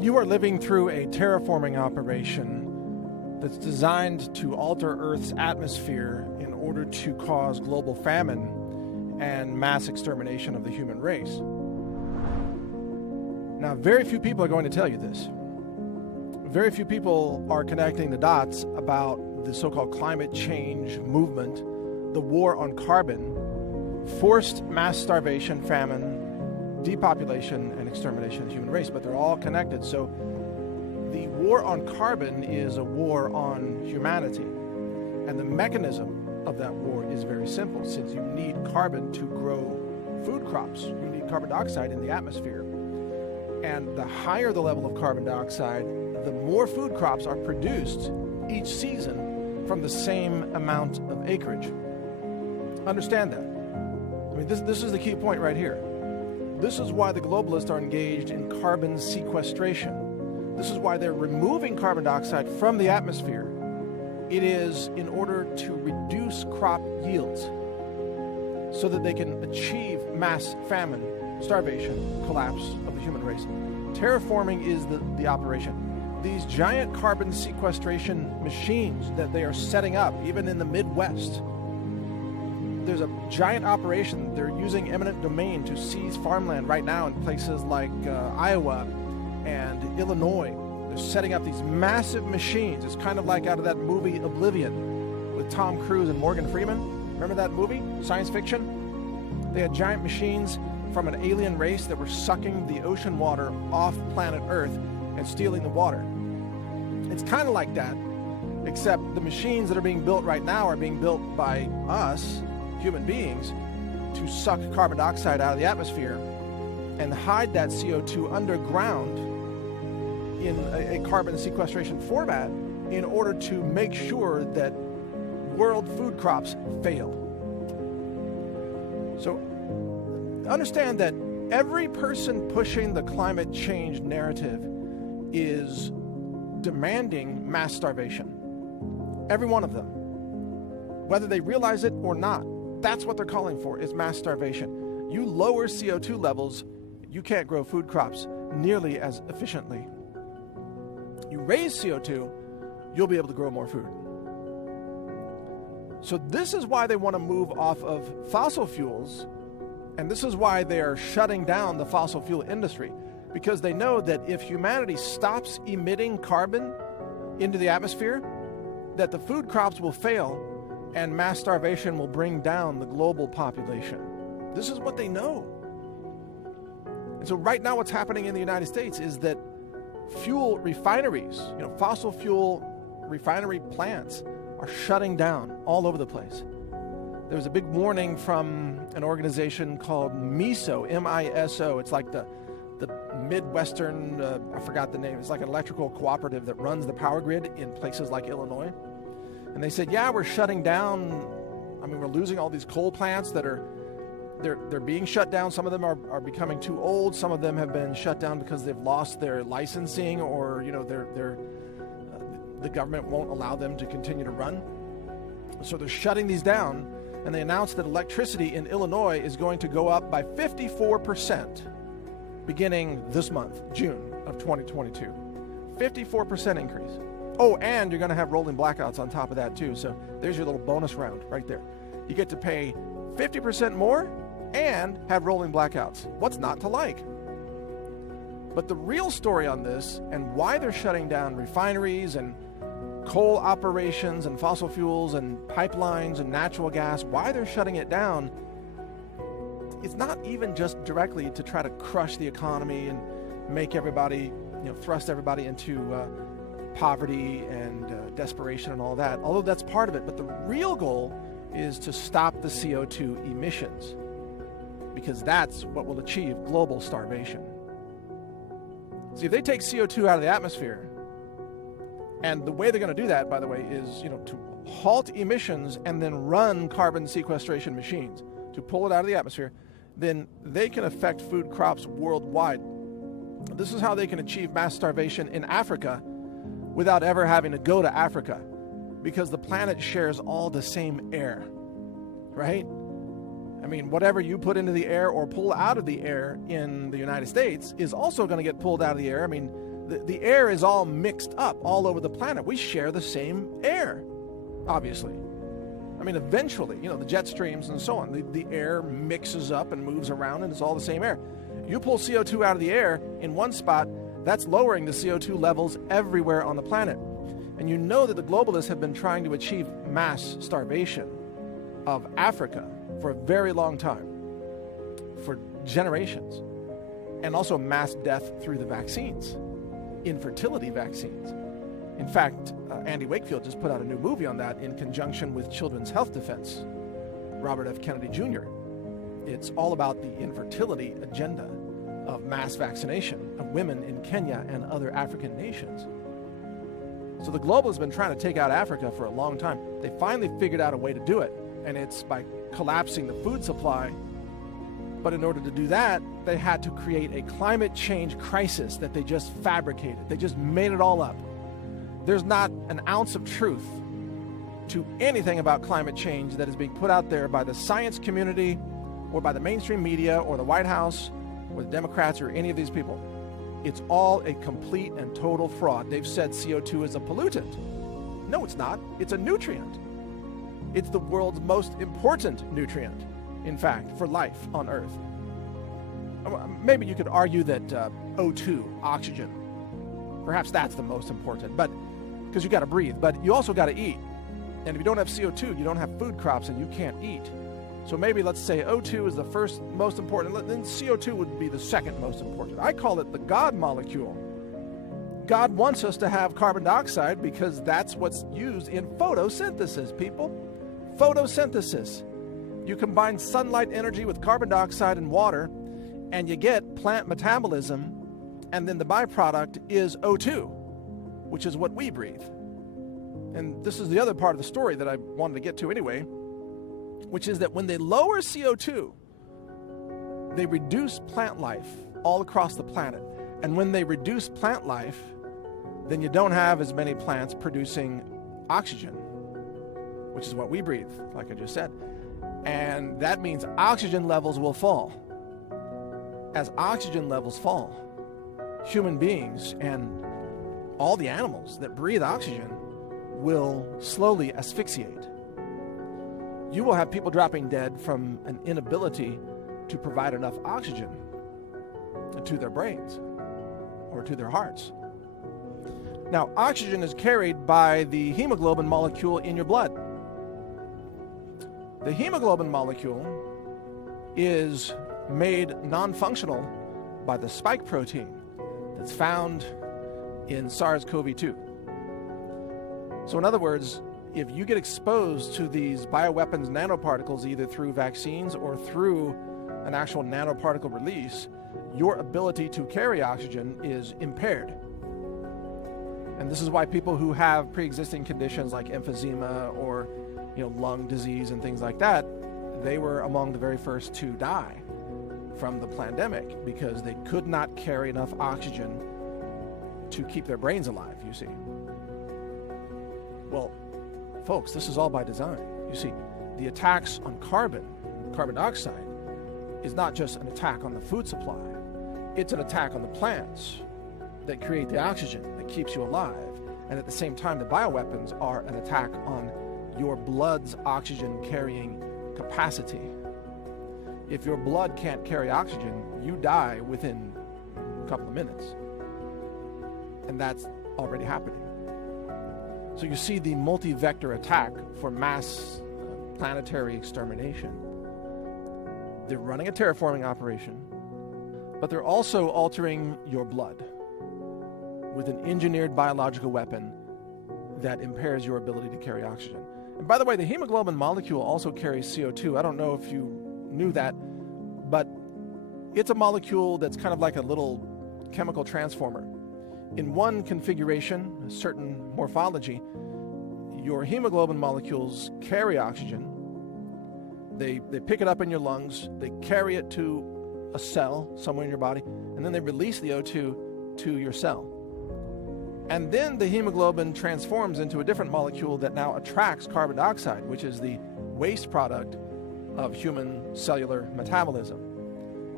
You are living through a terraforming operation that's designed to alter Earth's atmosphere in order to cause global famine and mass extermination of the human race. Now, very few people are going to tell you this. Very few people are connecting the dots about the so-called climate change movement, the war on carbon, forced mass starvation, famine, depopulation, and extermination of the human race, but they're all connected. So the war on carbon is a war on humanity. And the mechanism of that war is very simple. Since you need carbon to grow food crops, you need carbon dioxide in the atmosphere. And the higher the level of carbon dioxide, the more food crops are produced each season from the same amount of acreage. Understand that. I mean, this is the key point right here. This is why the globalists are engaged in carbon sequestration. This is why they're removing carbon dioxide from the atmosphere. It is in order to reduce crop yields so that they can achieve mass famine, starvation, collapse of the human race. Terraforming is the operation. These giant carbon sequestration machines that they are setting up, even in the Midwest, there's a giant operation. They're using eminent domain to seize farmland right now in places like Iowa and Illinois. They're setting up these massive machines. It's kind of like out of that movie Oblivion with Tom Cruise and Morgan Freeman. Remember that movie? Science fiction? They had giant machines from an alien race that were sucking the ocean water off planet Earth and stealing the water. It's kind of like that, except the machines that are being built right now are being built by us, human beings, to suck carbon dioxide out of the atmosphere and hide that CO2 underground in a carbon sequestration format in order to make sure that world food crops fail. So understand that every person pushing the climate change narrative is demanding mass starvation. Every one of them. Whether they realize it or not, that's what they're calling for, is mass starvation. You lower CO2 levels, you can't grow food crops nearly as efficiently. You raise CO2, you'll be able to grow more food. So this is why they want to move off of fossil fuels, and this is why they are shutting down the fossil fuel industry, because they know that if humanity stops emitting carbon into the atmosphere, that the food crops will fail and mass starvation will bring down the global population. This is what they know. And so right now what's happening in the United States is that fuel refineries, fossil fuel refinery plants are shutting down all over the place. There was a big warning from an organization called MISO, M-I-S-O. It's like the Midwestern, I forgot the name. It's like an electrical cooperative that runs the power grid in places like Illinois. And they said, yeah, we're shutting down. I mean, we're losing all these coal plants that they're being shut down. Some of them are becoming too old. Some of them have been shut down because they've lost their licensing, or the government won't allow them to continue to run. So they're shutting these down, and they announced that electricity in Illinois is going to go up by 54% beginning this month, June of 2022. 54% increase. Oh, and you're going to have rolling blackouts on top of that too. So there's your little bonus round right there. You get to pay 50% more and have rolling blackouts. What's not to like? But the real story on this, and why they're shutting down refineries and coal operations and fossil fuels and pipelines and natural gas, why they're shutting it down, it's not even just directly to try to crush the economy and make everybody, thrust everybody into poverty and desperation and all that, although that's part of it. But the real goal is to stop the CO2 emissions, because that's what will achieve global starvation. See, if they take CO2 out of the atmosphere, and the way they're going to do that, by the way, is to halt emissions and then run carbon sequestration machines to pull it out of the atmosphere, then they can affect food crops worldwide. This is how they can achieve mass starvation in Africa without ever having to go to Africa, because the planet shares all the same air, right? I mean, whatever you put into the air or pull out of the air in the United States is also going to get pulled out of the air. I mean, The air is all mixed up all over the planet. We share the same air, obviously. I mean, eventually, the jet streams and so on, the air mixes up and moves around, and it's all the same air. You pull CO2 out of the air in one spot, that's lowering the CO2 levels everywhere on the planet. And you know that the globalists have been trying to achieve mass starvation of Africa for a very long time, for generations, and also mass death through the vaccines, infertility vaccines. In fact, Andy Wakefield just put out a new movie on that in conjunction with Children's Health Defense, Robert F. Kennedy Jr. It's all about the infertility agenda of mass vaccination of women in Kenya and other African nations. So the globalists have been trying to take out Africa for a long time. They finally figured out a way to do it, and it's by collapsing the food supply. But in order to do that, they had to create a climate change crisis that they just fabricated. They just made it all up. There's not an ounce of truth to anything about climate change that is being put out there by the science community or by the mainstream media or the White House or the Democrats or any of these people. It's all a complete and total fraud. They've said CO2 is a pollutant. No, it's not. It's a nutrient. It's the world's most important nutrient, in fact, for life on Earth. Maybe you could argue that O2, oxygen, perhaps that's the most important, but because you got to breathe, but you also got to eat. And if you don't have CO2, you don't have food crops and you can't eat. So maybe let's say O2 is the first most important, then CO2 would be the second most important. I call it the God molecule. God wants us to have carbon dioxide because that's what's used in photosynthesis, people. Photosynthesis. You combine sunlight energy with carbon dioxide and water, and you get plant metabolism, and then the byproduct is O2, which is what we breathe. And this is the other part of the story that I wanted to get to anyway, which is that when they lower CO2, they reduce plant life all across the planet. And when they reduce plant life, then you don't have as many plants producing oxygen, which is what we breathe, like I just said. And that means oxygen levels will fall. As oxygen levels fall, human beings and all the animals that breathe oxygen will slowly asphyxiate. You will have people dropping dead from an inability to provide enough oxygen to their brains or to their hearts. Now, oxygen is carried by the hemoglobin molecule in your blood. The hemoglobin molecule is made non-functional by the spike protein that's found in SARS-CoV-2. So in other words, if you get exposed to these bioweapons nanoparticles, either through vaccines or through an actual nanoparticle release, your ability to carry oxygen is impaired. And this is why people who have pre-existing conditions like emphysema or lung disease and things like that, they were among the very first to die from the pandemic because they could not carry enough oxygen to keep their brains alive, you see. Well, folks, this is all by design. You see, the attacks on carbon dioxide, is not just an attack on the food supply. It's an attack on the plants that create the oxygen that keeps you alive. And at the same time, the bioweapons are an attack on your blood's oxygen-carrying capacity. If your blood can't carry oxygen, you die within a couple of minutes. And that's already happening. So you see the multi-vector attack for mass planetary extermination. They're running a terraforming operation, but they're also altering your blood with an engineered biological weapon that impairs your ability to carry oxygen. And by the way, the hemoglobin molecule also carries CO2. I don't know if you knew that, but it's a molecule that's kind of like a little chemical transformer. In one configuration, a certain morphology, your hemoglobin molecules carry oxygen. They pick it up in your lungs, they carry it to a cell somewhere in your body, and then they release the O2 to your cell. And then the hemoglobin transforms into a different molecule that now attracts carbon dioxide, which is the waste product of human cellular metabolism.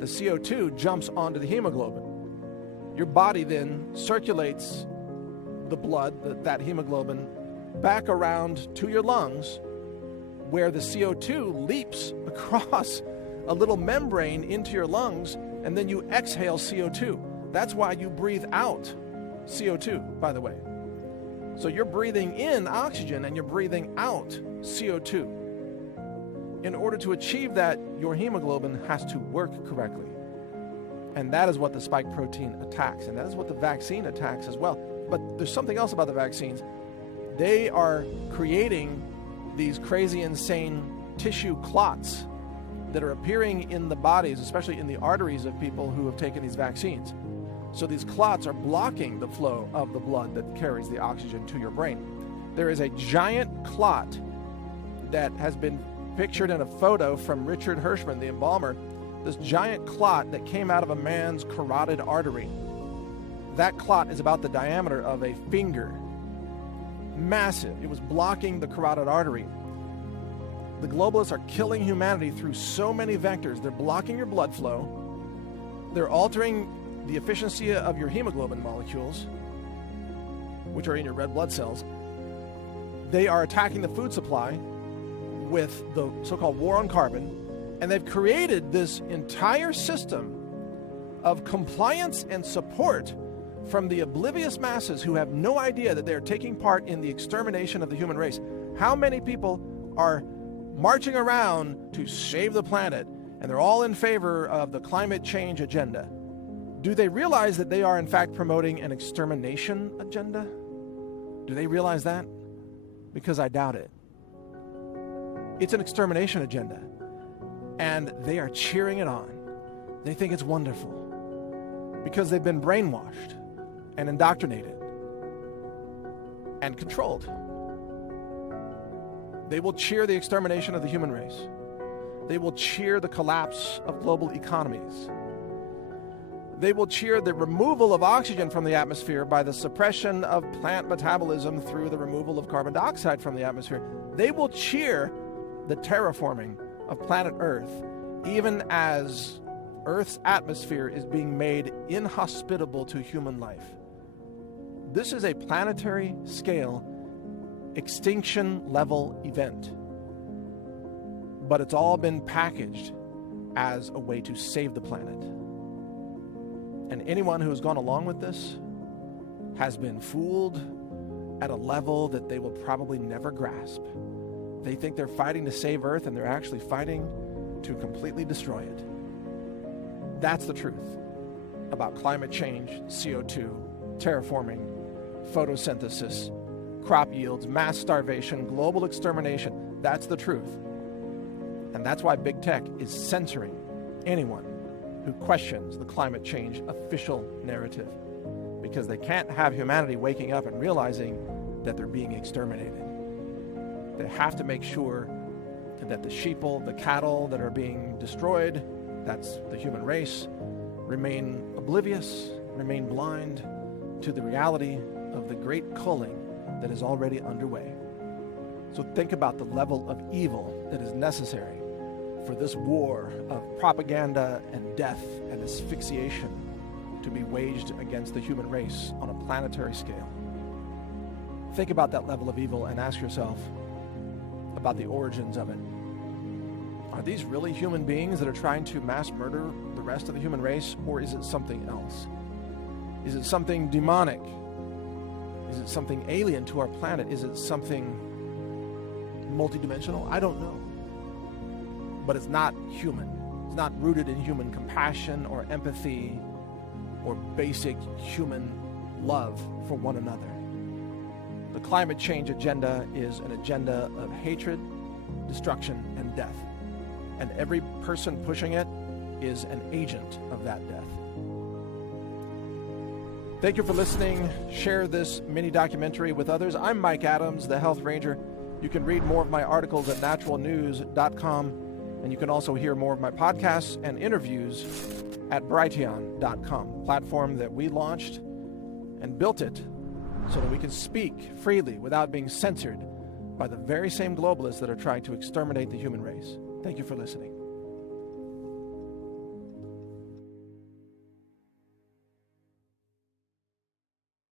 The CO2 jumps onto the hemoglobin. Your body then circulates the blood, that hemoglobin, back around to your lungs, where the CO2 leaps across a little membrane into your lungs, and then you exhale CO2. That's why you breathe out CO2, by the way. So you're breathing in oxygen and you're breathing out CO2. In order to achieve that, your hemoglobin has to work correctly. And that is what the spike protein attacks, and that is what the vaccine attacks as well. But there's something else about the vaccines. They are creating these crazy, insane tissue clots that are appearing in the bodies, especially in the arteries of people who have taken these vaccines. So these clots are blocking the flow of the blood that carries the oxygen to your brain. There is a giant clot that has been pictured in a photo from Richard Hirschman, the embalmer, this giant clot that came out of a man's carotid artery. That clot is about the diameter of a finger. Massive. It was blocking the carotid artery. The globalists are killing humanity through so many vectors. They're blocking your blood flow. They're altering the efficiency of your hemoglobin molecules, which are in your red blood cells. They are attacking the food supply with the so-called war on carbon, and they've created this entire system of compliance and support from the oblivious masses who have no idea that they're taking part in the extermination of the human race. How many people are marching around to save the planet, and they're all in favor of the climate change agenda? Do they realize that they are in fact promoting an extermination agenda? Do they realize that? Because I doubt it. It's an extermination agenda, and they are cheering it on. They think it's wonderful because they've been brainwashed and indoctrinated and controlled. They will cheer the extermination of the human race. They will cheer the collapse of global economies. They will cheer the removal of oxygen from the atmosphere by the suppression of plant metabolism through the removal of carbon dioxide from the atmosphere. They will cheer the terraforming of planet Earth, even as Earth's atmosphere is being made inhospitable to human life. This is a planetary scale, extinction level event. But it's all been packaged as a way to save the planet. And anyone who has gone along with this has been fooled at a level that they will probably never grasp. They think they're fighting to save Earth, and they're actually fighting to completely destroy it. That's the truth about climate change, CO2, terraforming, photosynthesis, crop yields, mass starvation, global extermination. That's the truth. And that's why big tech is censoring anyone who questions the climate change official narrative, because they can't have humanity waking up and realizing that they're being exterminated. They have to make sure that the sheeple, the cattle that are being destroyed, that's the human race, remain oblivious, remain blind to the reality of the great culling that is already underway. So think about the level of evil that is necessary for this war of propaganda and death and asphyxiation to be waged against the human race on a planetary scale. Think about that level of evil and ask yourself about the origins of it. Are these really human beings that are trying to mass murder the rest of the human race, or is it something else? Is it something demonic? Is it something alien to our planet? Is it something multidimensional? I don't know. But it's not human. It's not rooted in human compassion or empathy or basic human love for one another. The climate change agenda is an agenda of hatred, destruction, and death. And every person pushing it is an agent of that death. Thank you for listening. Share this mini documentary with others. I'm Mike Adams, the Health Ranger. You can read more of my articles at naturalnews.com, and you can also hear more of my podcasts and interviews at brighteon.com, platform that we launched and built it so that we can speak freely without being censored by the very same globalists that are trying to exterminate the human race. Thank you for listening.